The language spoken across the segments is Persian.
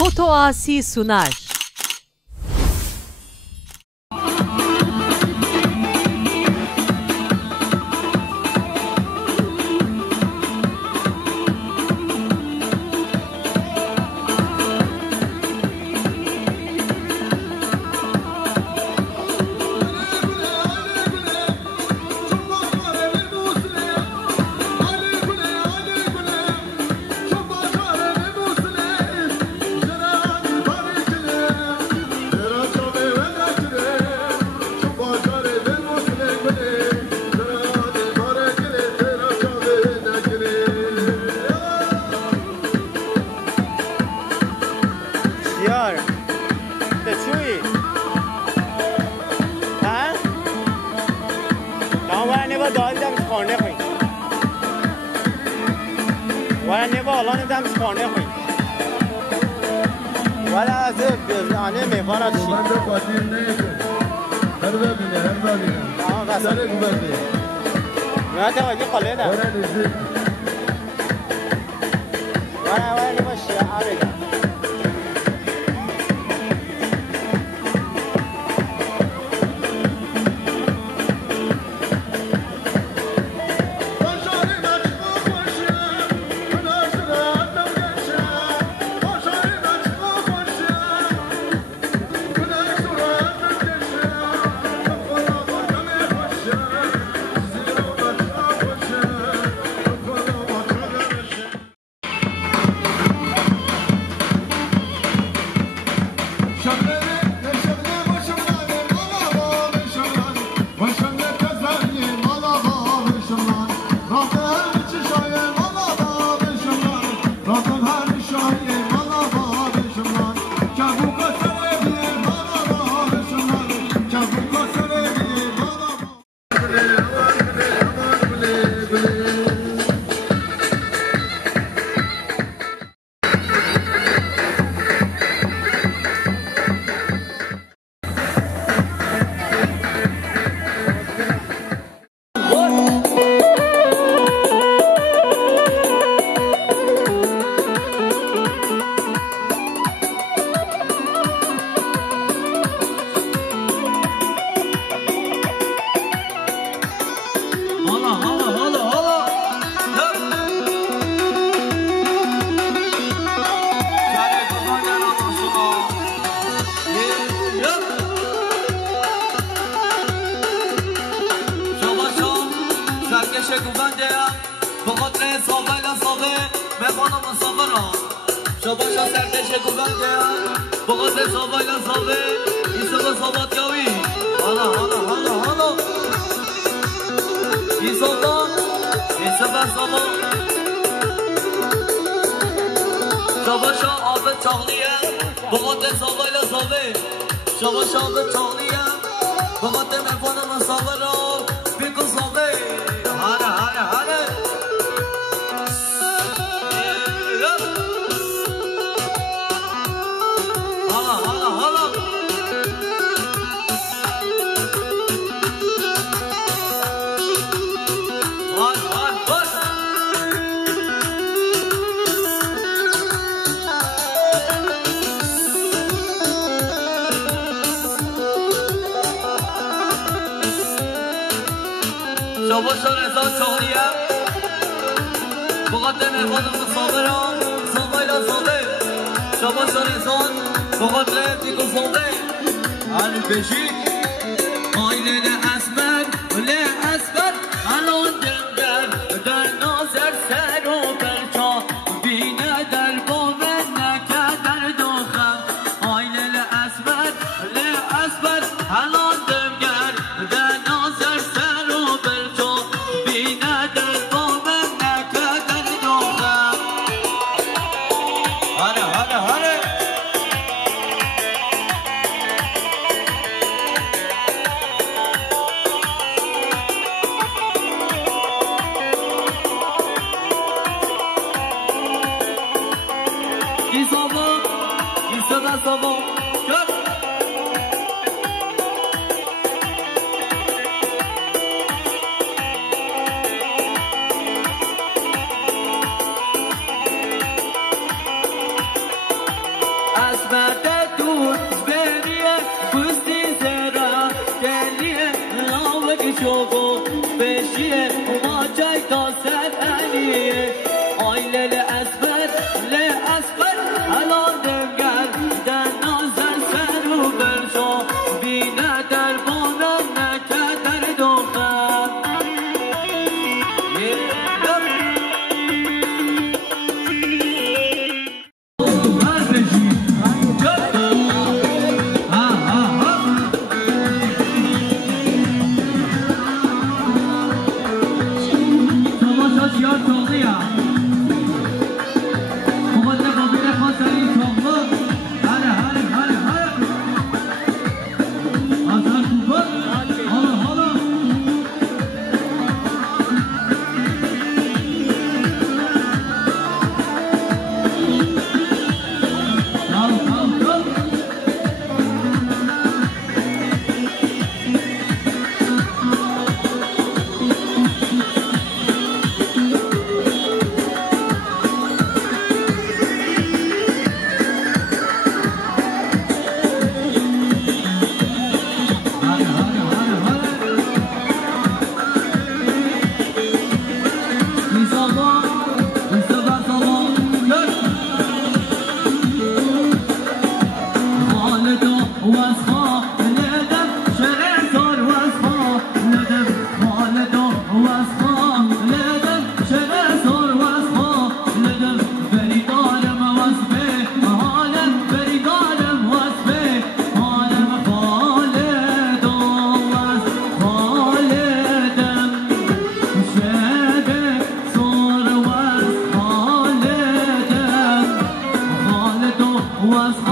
Foto Asi sunar. Cuando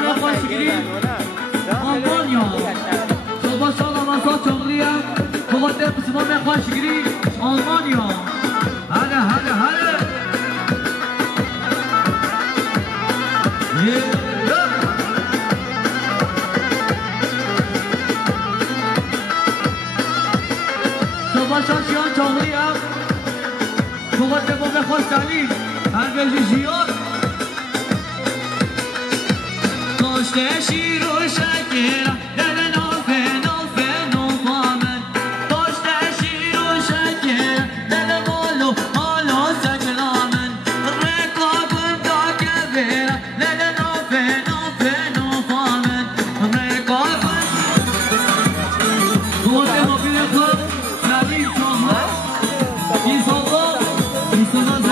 من خوشگیری آلمانیا صبح سال مسا چغلیه بخاطر بسمان خوشگیری آلمانیا هله هله هله صبح شاشیان چغلیه بخاطر بسمان خوشگیری هرگزی زیاد داشته شیر و شکر دل نافه نافه نفامن داشته شیر و شکر دل مالو مالو سکلامن رکابن دا کبیر دل نافه نافه نفامن رکابن دوسته مبین خود نبی چاها این سالو این سالو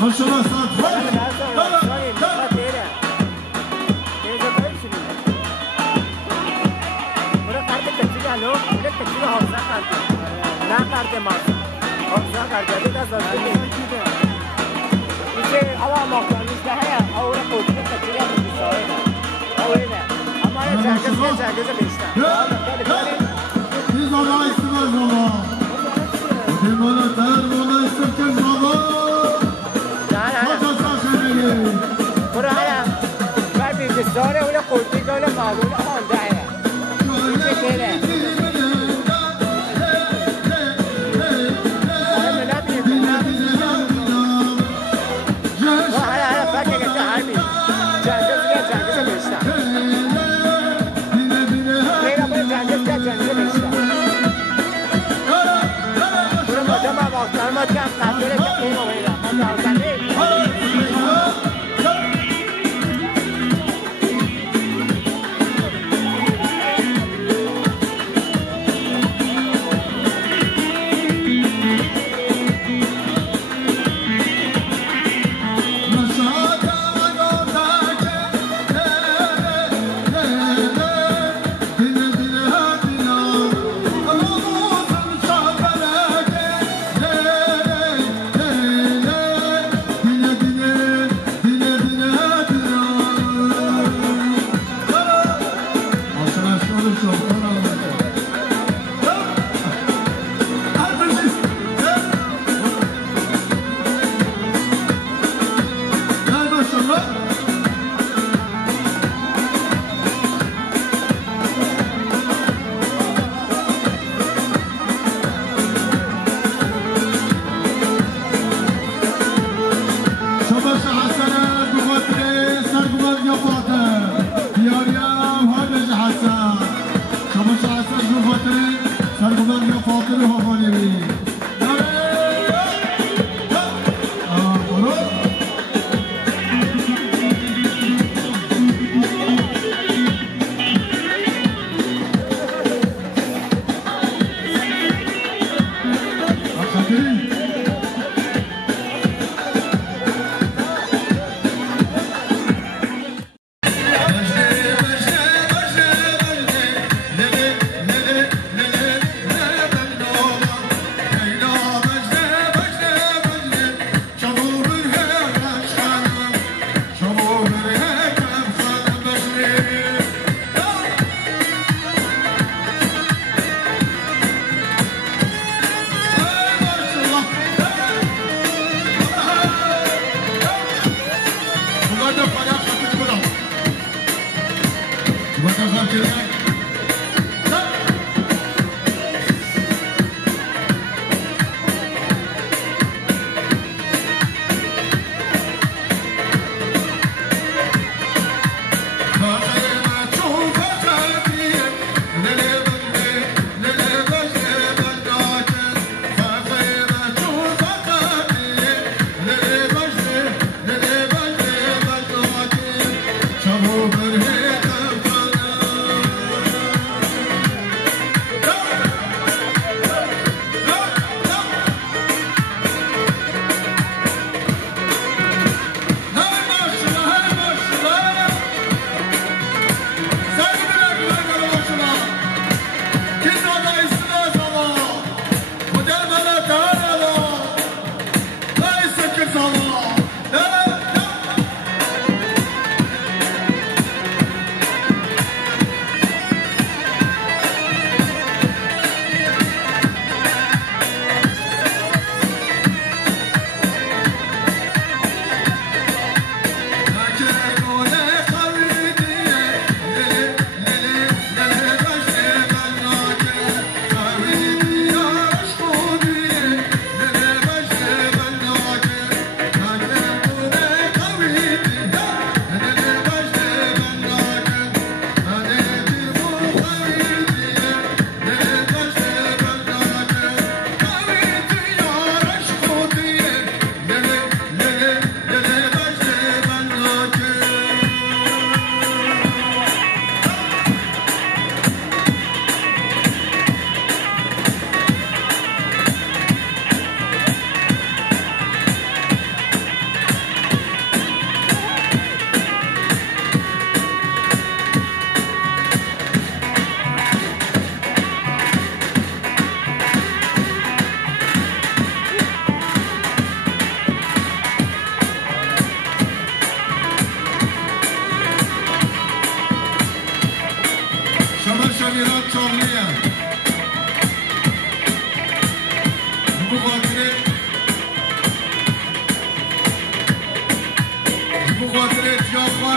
Maşallah saat var. Biz ona istemez baba. Bizim ona ter ona isterken baba. Kaçasa şöyle. Buraya ben bir sonra öyle koyduk öyle kaldı öyle onda ya. Çekele.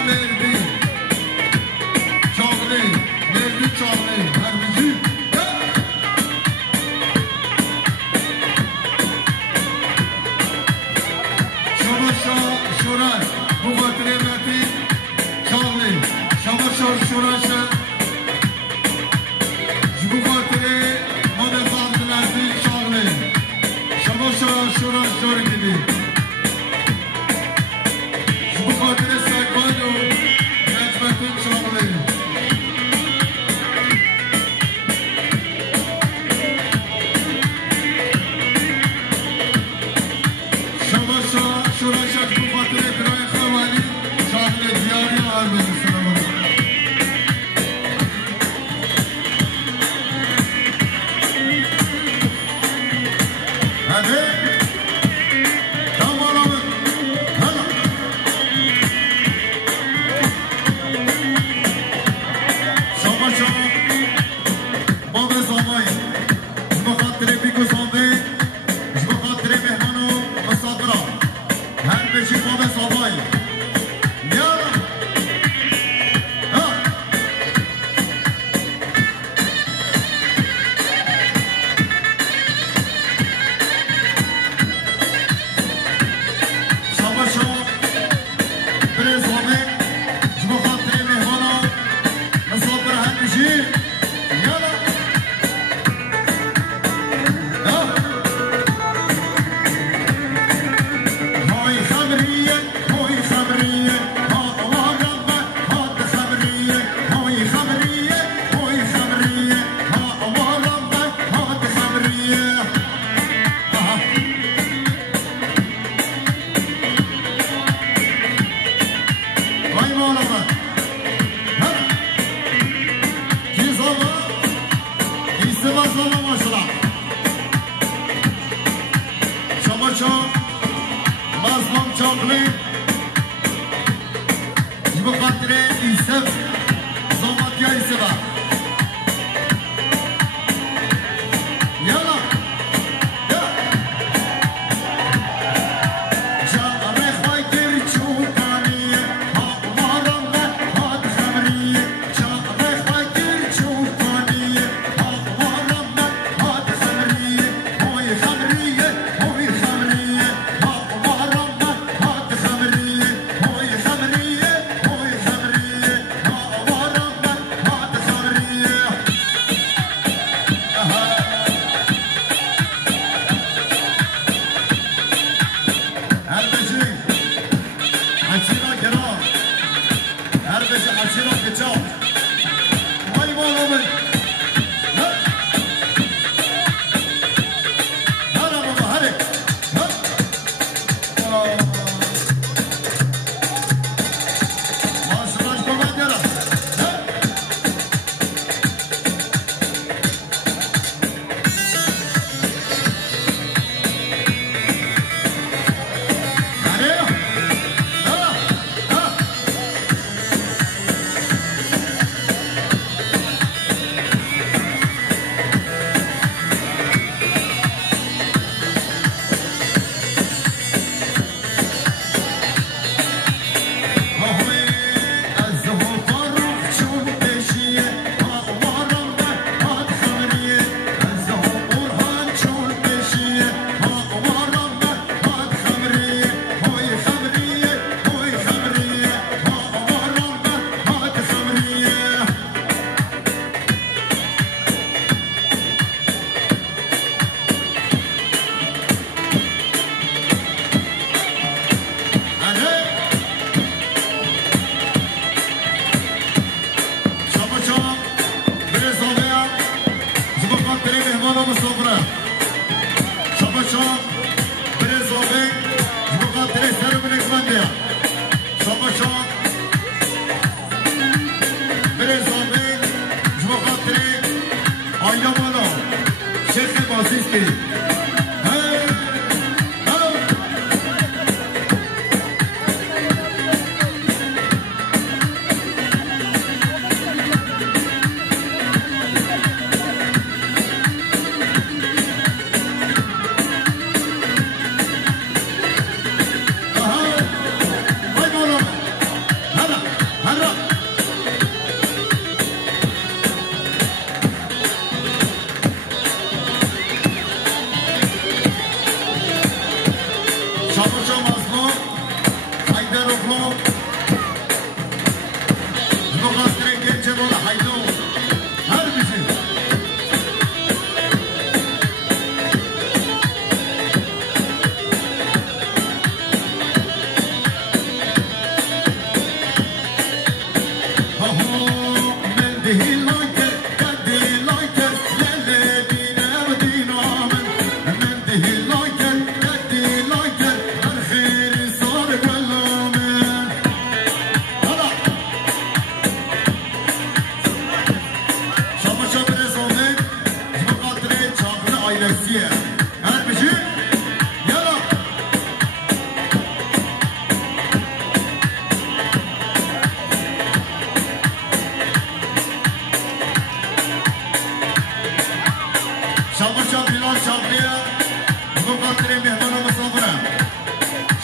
مردی چاقلی مردی چاقلی هرمیزی شما شورش بخاطر مردی چاقلی شما شورش بخاطر مادر فقط مردی چاقلی شما شورش داره گیدی بخاطر سگان و نجمتون چاقلی شما شورشک بخاطر برای خوانی چاقلی دیاری و هر بزی سلام هده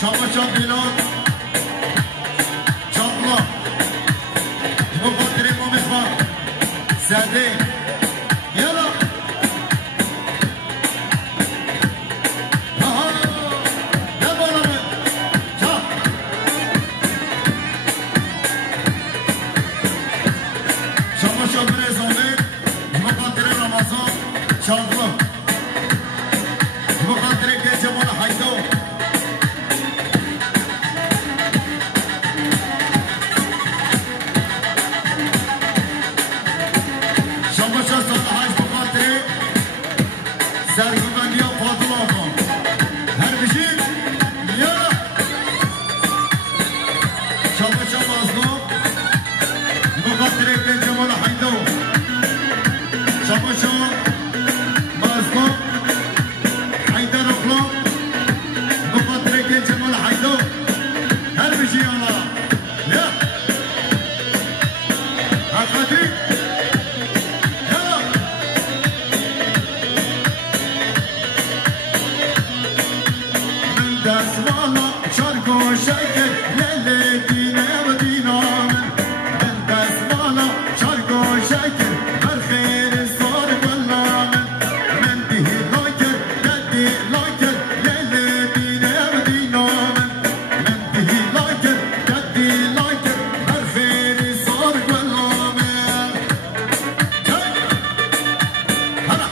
شاباشا بلاد چاپلا بخاطر ما میخوام زده یلا شاطر بخاطر که جمال حیدو شما شاستان هاش بخاطر سرگوبندی ها فاطمه آقا هر بشید یالا شما مازنو بخاطر که جمال حیدو شما مازنو حیدر اخلا بخاطر که جمال حیدو هر بشی یالا یا حقاتی دستمالا چارک و شکر لیل دینه و دینامن من دستمالا چارک و شکر هر خیر سار گلامن من دیه لاکر ددی لاکر لیل دینه و دینامن من دیه لاکر ددی لاکر هر خیر سار گلامن هلا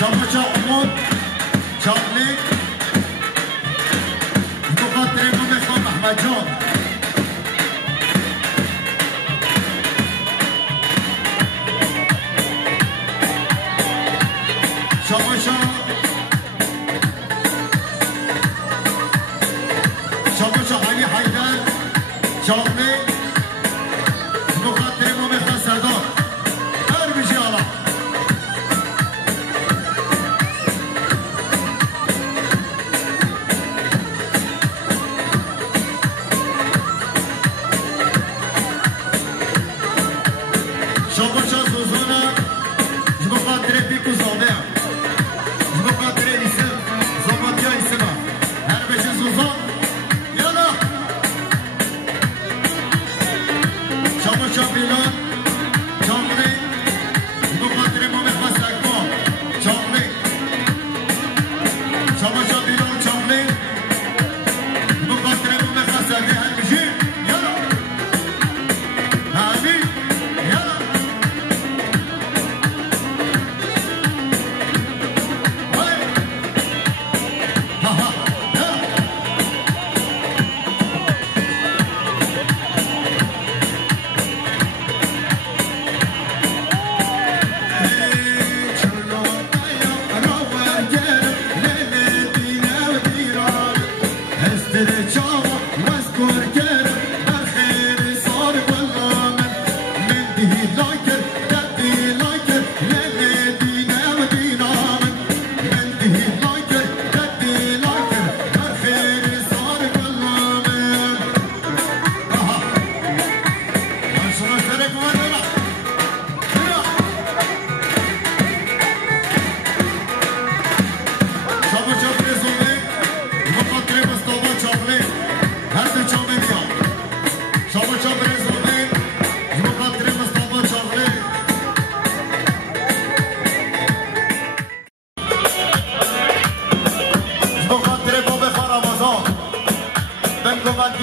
شاباشا عمود شابلیک بخاطر ما میخوام احمد جان شاباشا شاباشا علی حیدر شابلیک بخاطر ما میخوام سردار هر بشی آلا شاباشا زوزونا جبا خاطر پیکو زاده جبا خاطر اسم زبادیا اسم هر بشه زوزان یالا شاباشا بیلان چاقلی جبا خاطر ما میخواست اکما چاقلی شاباشا بیلان چاقلی جبا خاطر ما میخواست اکما هر بشه یالا همی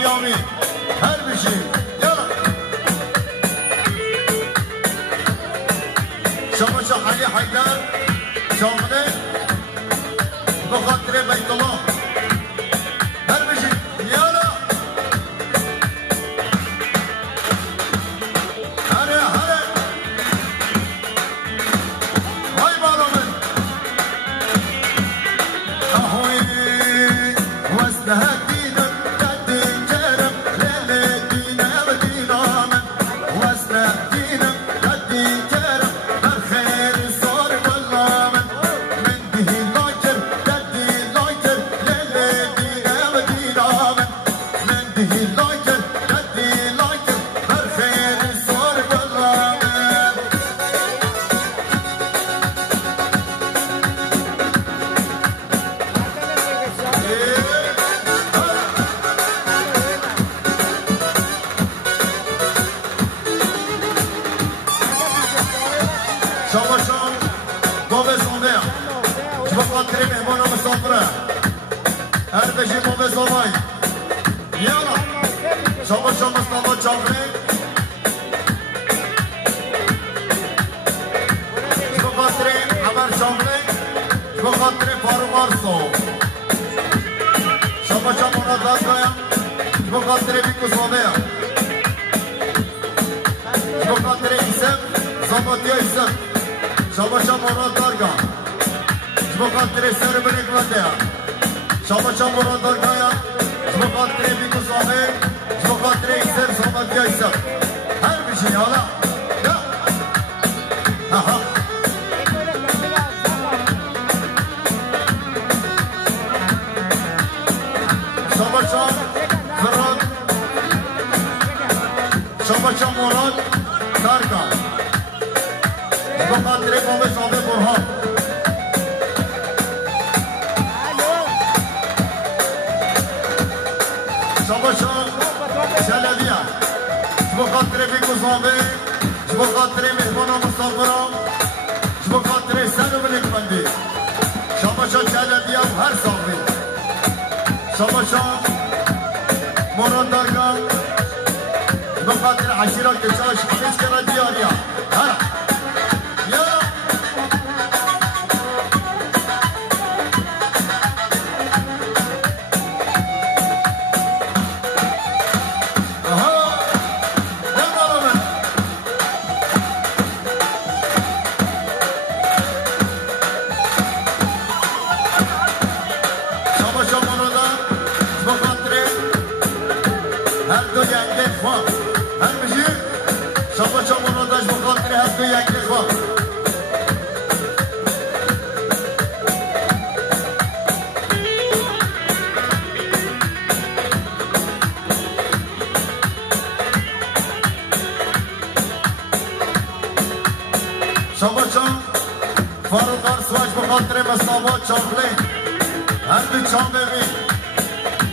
یالا هر بشی یالا شاباشا علی حیدر شامله بخاطر بیت الله هر بشی یالا هره هره های بالا من اهوی وزنها لايكر شاباشان بابا زنده شما خاطر مهمان و مسافره هر بجی بابا زوای یالا شاباشان مصطفى چاقلی شما خاطر عمر چاقلی شما خاطر فاروق آرسو شاباشان منادات بایم شما خاطر بیکو زومه شما خاطر ایسم زمادیا ایسم شاباشان مراد دارگاه شما خاطر سر بنک منده شاباشان مراد دارگاه شما خاطر بیکو زومه شما خاطر ایسم زمادیا ایسم هر بیشی حالا یا آها شاباشان فراد شاباشان مراد دارگاه شما خاطر بابا زومه برهان شاباشان شلبیه شما خاطر بیکو زومه شما خاطر مهمان و مسافران شما خاطر سر و بلک بندی شاباشان شلبیه و هر ساقی شاباشان مراد دارگاه شما خاطر عشیران که چاش کش کرد دیاریا هر یا شاباشان فاروق آرسواج بخاطر مصطفى چاقلی هر دو چام ببین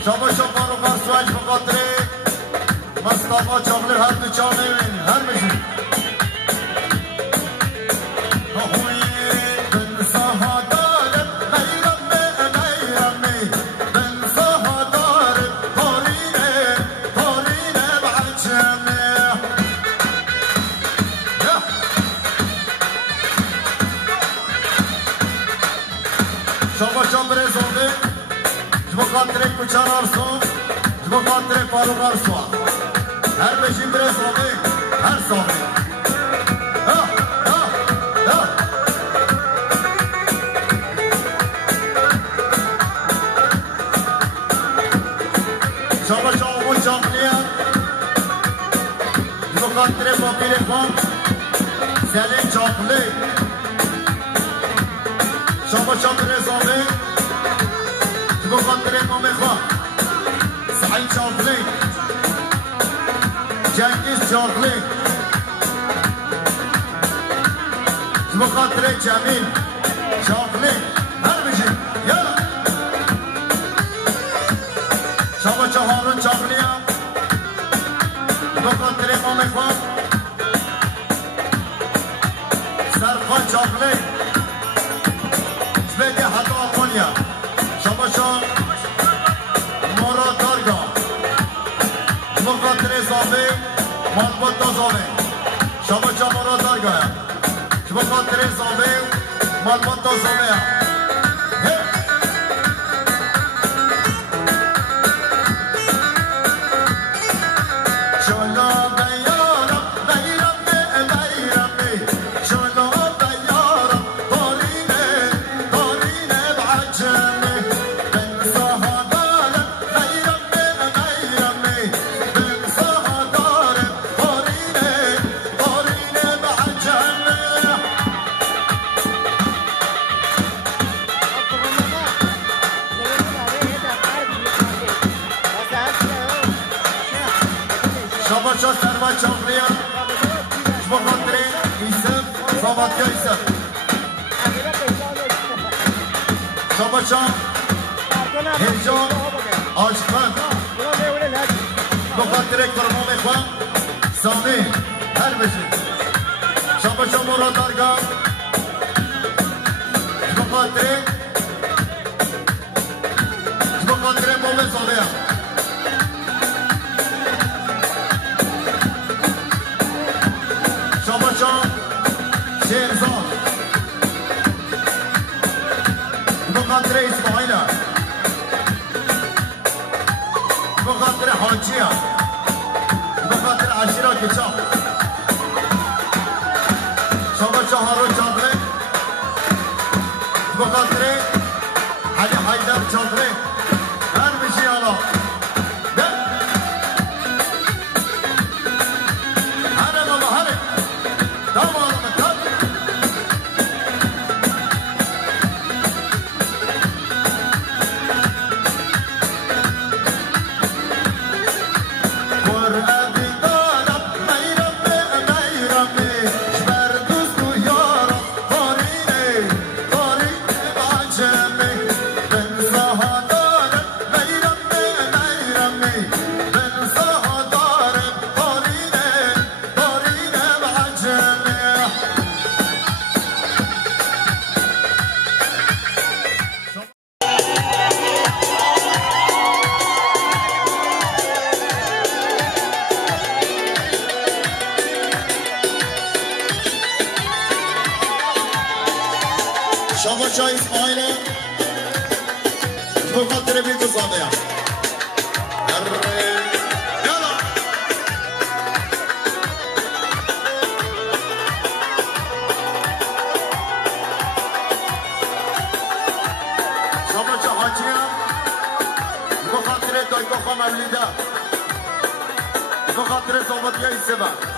شاباشان فاروق آرسواج بخاطر مصطفى چاقلی هر دو چام ببین هر میشین شاباشان برزونده جبو خاطر کچان آرسون جبو خاطر فاروق آرسوان هر بشین برزونده هر ساقی شاباشان امون چاقلیه جبو خاطر بابیر خان سلیم چاقلی شاباشان برزانده جبو خاطر امام خان سعید چاقلی جنگیز چاقلی جبو خاطر جمیل چاقلی هر بشید یالا شاباشان هارون چاقلی هم جبو خاطر امام خان سرخان چاقلی بده حتی آقانیا شاباشان مراد دارگاه مقاطر زامه مالبات دا زامه شاباشان مراد دارگاه مقاطر زامه مالبات دا زامه شاباشان سروان چاقلیا جبو خاطر ایسم زمادیا ایسم شاباشان هرجان عاشقان جبو خاطر کرمان خوان سامی هر بشید شاباشان مراد دارگاه بخاطر بابا صالح شاباشان شیرزاد بخاطر اسماعیل بخاطر حاجیه بخاطر عشیره کچاق شاباشان هارون چاقله بخاطر علی حیدر چاقله هر بشی حالا هره بابا هره دامال مکان شاباشا اسماعیل بخاطر بیگو زاده یالا شاباشا حاجیه بخاطر دایگاه مولده بخاطر زامدیه ایسبه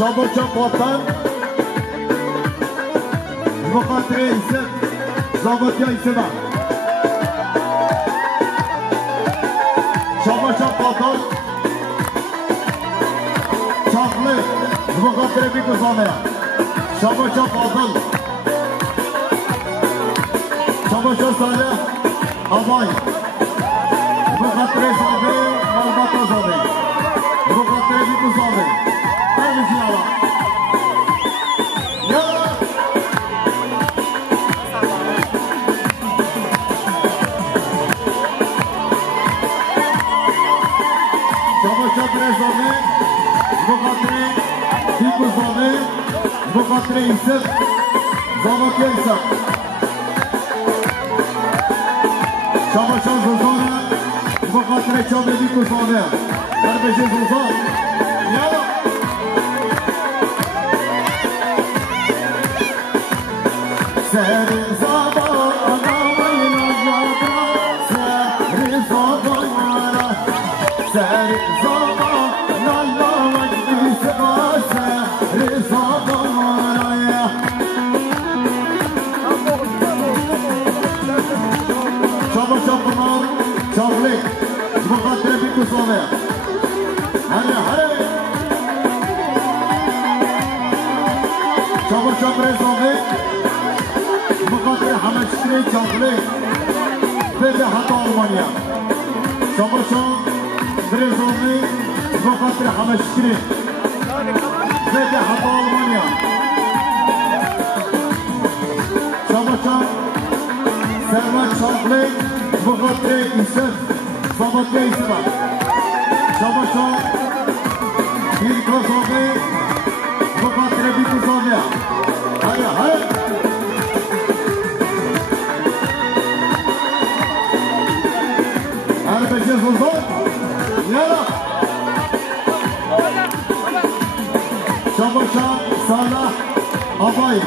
شاباشا پاتن بخاطر ایسب زابطی ایسبه شاباشا پاتن چاقله بخاطر بیگو زامه شاباشا پاتن شاباشا صالح آبای بخاطر زامه مالباتا زامه بخاطر بیگو زامه بخاطر ایسف زامت ایسف شاباشان زوزانه بخاطر چابه بیکو زانه در بشه زوزان یالا سر زبان آنامین آزادا سر زبان سر زبان نالا وجدی سبا سر زبان شاباشا قمار چاقلی بخاطر بیکو زانه هره هره شاباشا برزانه بخاطر همشتری چاقلی بده حتی آلمانیا شاباشا برزانه بخاطر همشتری بده حتی آلمانیا شاباشا سرمت چاقلی بخاطر ایسف زابطی ایسفه شاباشا بیرکا زانه بخاطر بیکو زانه هره هره هره بشه زوزان یالا شاباشا صالح آبای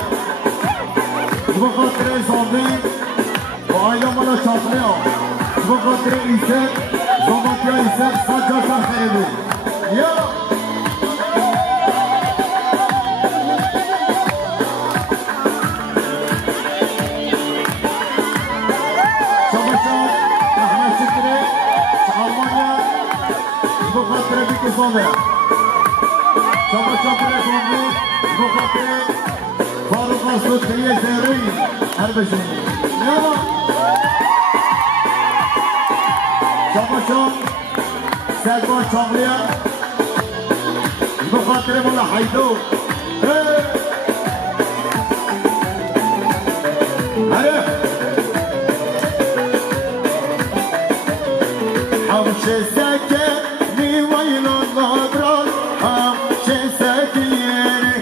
بخاطر زانه و آیلا مالا چاقلی ها بخاطر ایسف زاماتی ها ایسف سجاشا خیلی یالا صوبه شما شما کنید بخاطر فاروق صدقی زهری هر بشین یالا شما سلمان شاملیه بخاطر مولا حیدو هره همشه سکه میوایل الله برال همشه سکیه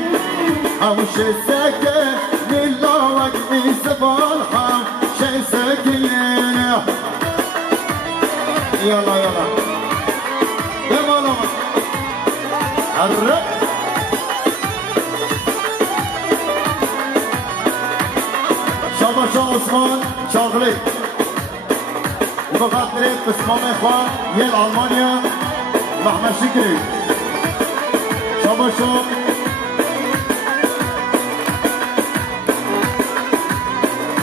همشه سکه لیلا وقتی سبال همشه سکیه یالا یالا یالا هره شاباشا عثمان شاغلی بخاطر قسمان خواه یل آلمانیا محمد شکری شاباشا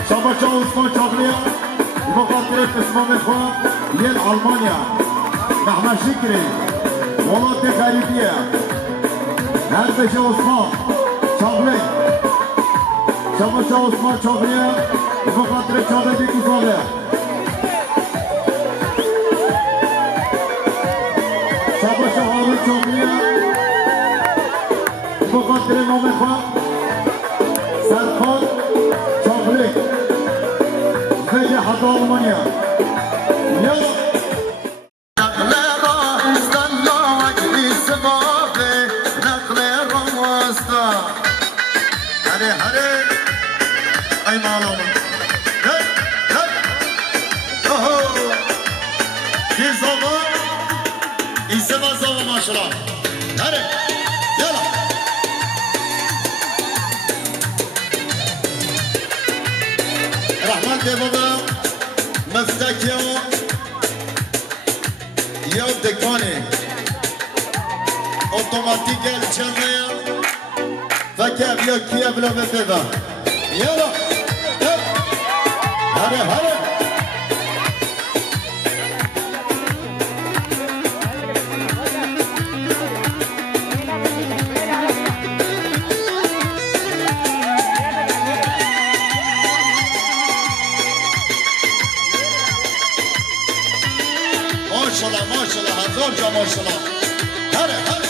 شاباشا عثمان شاغلی بخاطر قسمان خواه یل آلمانیا محمد شکری ولاد غریبیه هر بشه عثمان شاغلی شاباشا عثمان شاغلی بخاطر چابه دیگوزاله شاباشا هارون شاغلی بخاطر نام خواه سرخان شاغلی زیج حد آلمانیا یالا ای معلومه این زبا این سبا زبا ماشالله هره یالا رحمت بابا مفتکی یا دکانه اتوماتیک چمه فکر یا کیه بلا بفیده یالا هره هره ماشالله ماشالله هزار جا ماشالله هره هره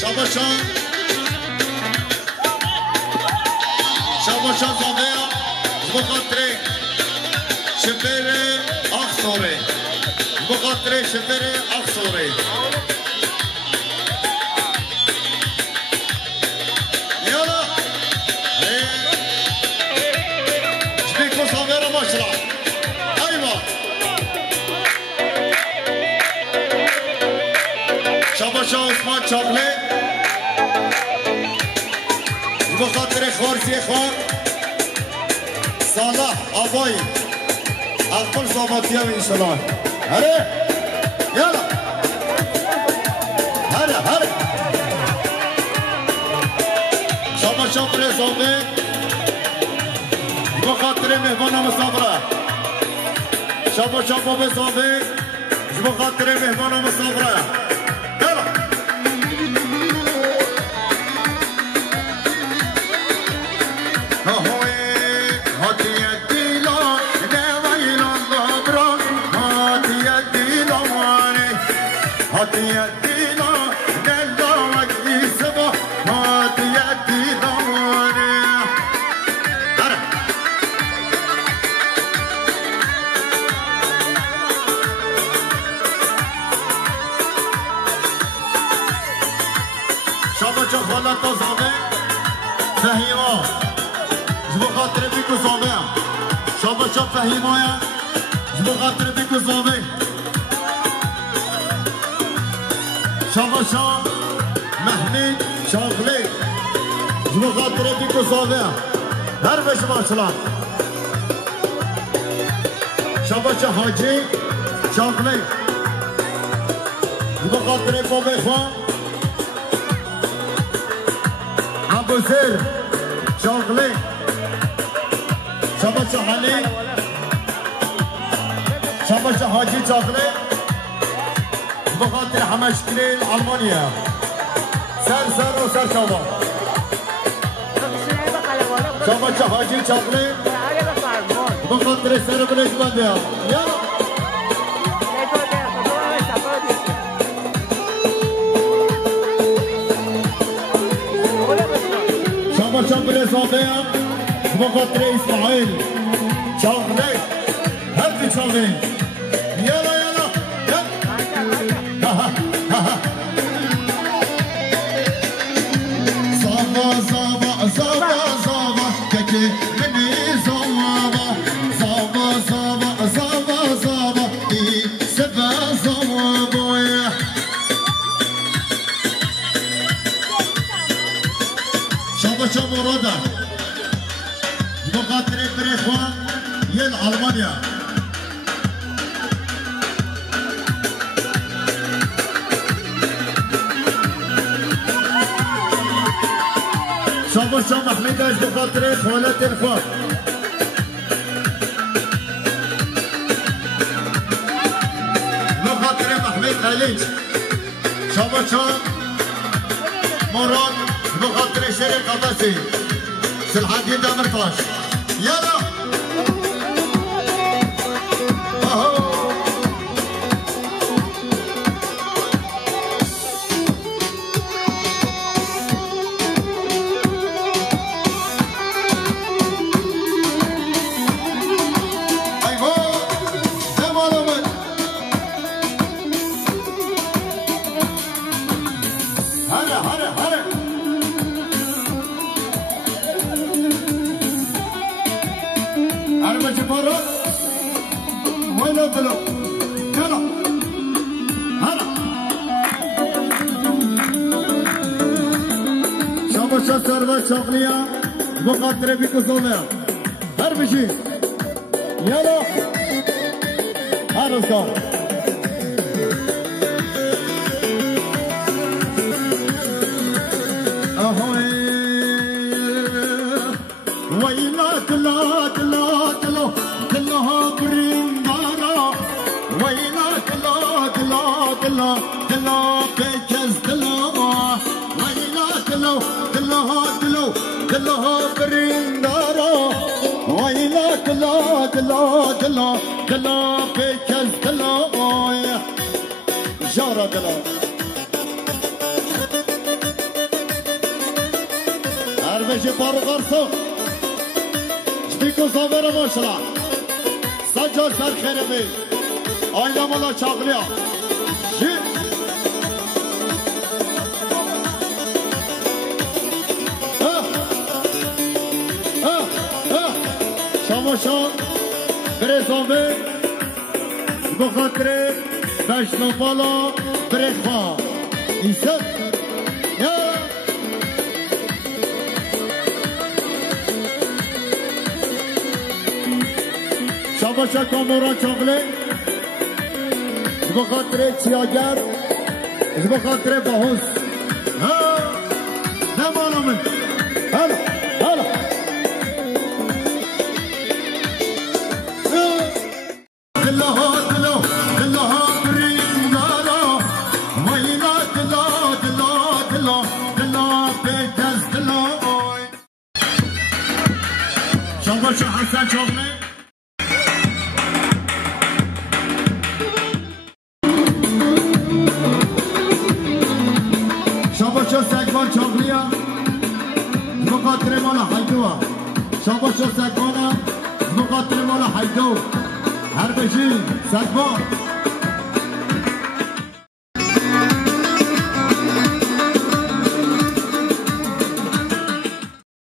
شاباشان شاباشان زاویا بخاطر شفر اخصاره بخاطر شفر اخصاره یالا شبیکو زاویا را ماشالله ایوا شاباشان عثمان چاقله بخاطر خارسی خوار صالح آبایی اقبال صحباتی هم انشالله هره یالا هره هره شما پرزامه بخاطر مهمان مسافره شما بزامه بخاطر مهمان مسافره فهیما جبو خاطر بیکو زامه شاباشا فهیمایا جبو خاطر بیکو زامه شاباشا محمد شاغلی جبو خاطر بیکو زامه هر بشه ماشالله شاباشا حاجی شاغلی جبو خاطر بابه خواه ابو زر شاغلی شاباش علي شاباش حاجي شاغلي بخاطر حماش كليل ألمانيا سر وسر شاباش شاباش حاجي شاغلي بخاطر سر بلش بنديا يلا شاباش بريزانديا بخاطر إسماعيل شاغلي هدي شاغلي يلا يلا زابا زابا زابا زابا ككي مني زابا زابا زابا زابا زابا سبا زابا شابا شابا رودا بخاطر بريخوان يل ألمانيا شاباش محمد اش بخاطر خالة الخوات بخاطر محمد خليج شاباش مراد بخاطر شريك عباسي سلحدين دامرطاش يلا شغلية بخاطر بيكو زوليا هر بشي يلا هرسكار اهوي ويلا تلا تلا تلا تلها بريندارا ويلا تلا تلا تلا تلا بيكز تلا ويلا تلا دلها بريندارا ويلا دلا دلا دلا دلا بيكز دلا جارة دلا هربشي بارو غرسو جبيكو صابر ماشلا سجار سر خير بي آيلا مالا چاقليا جيب شاماشا برزامه بخاطر بشنوبالا برخوا اینسان یا شاماشا کامورا چاقله بخاطر چیاگر بخاطر باهوس ها نمانا من هلا هلا شاباش حسن شغله شاباش سگوان چاقلیا بخاطر مالا حیدو شاباش سگوان بخاطر مالا حیدو هر بشی سگوان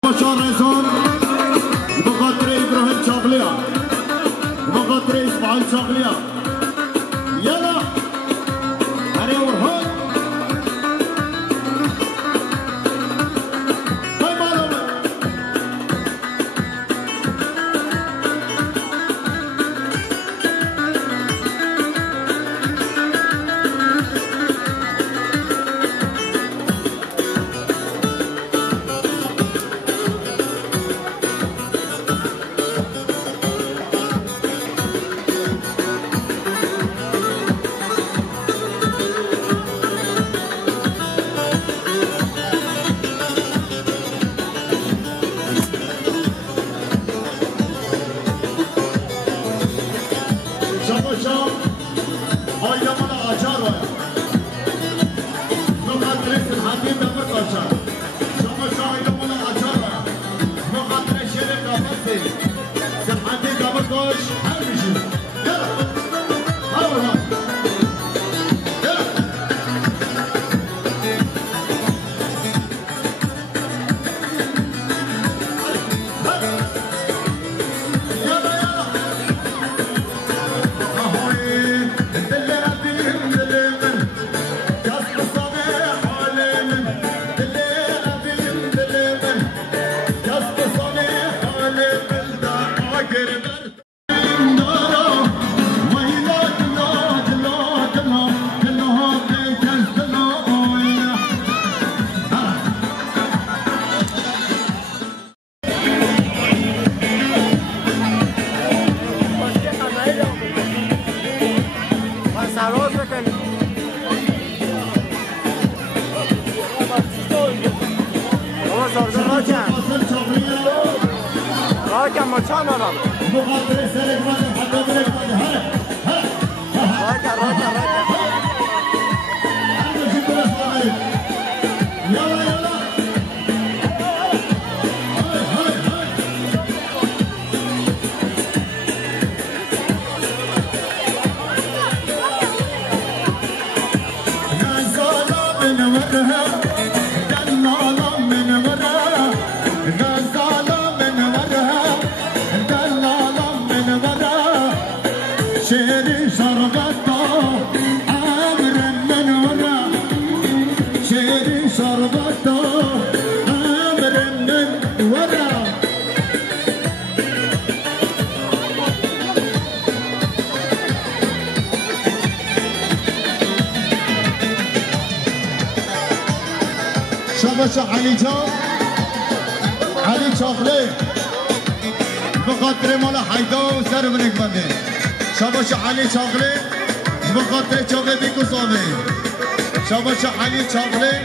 شاباش رزان بخاطر ابراهيم شاغليا بخاطر اسماعيل شاغليا يلا هري ورهان هاي معلومة باش همشي يلا هلا شاباش علي جان علي چاخله بخاطر مال حیدا و سر منک بنده شاباش علی چاخله بخاطر چاقه بیکو سامه شاباش علی چاخله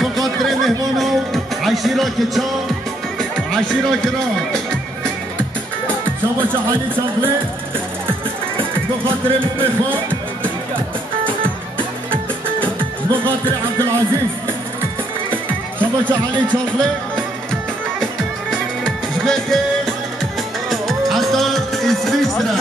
بخاطر مهمان و عشیرا که چا عشیرا که را شاباش علی چاخله بخاطر مخواه بخاطر عبدالعزیز شاباش علي شغله جبتي حتى سويسرا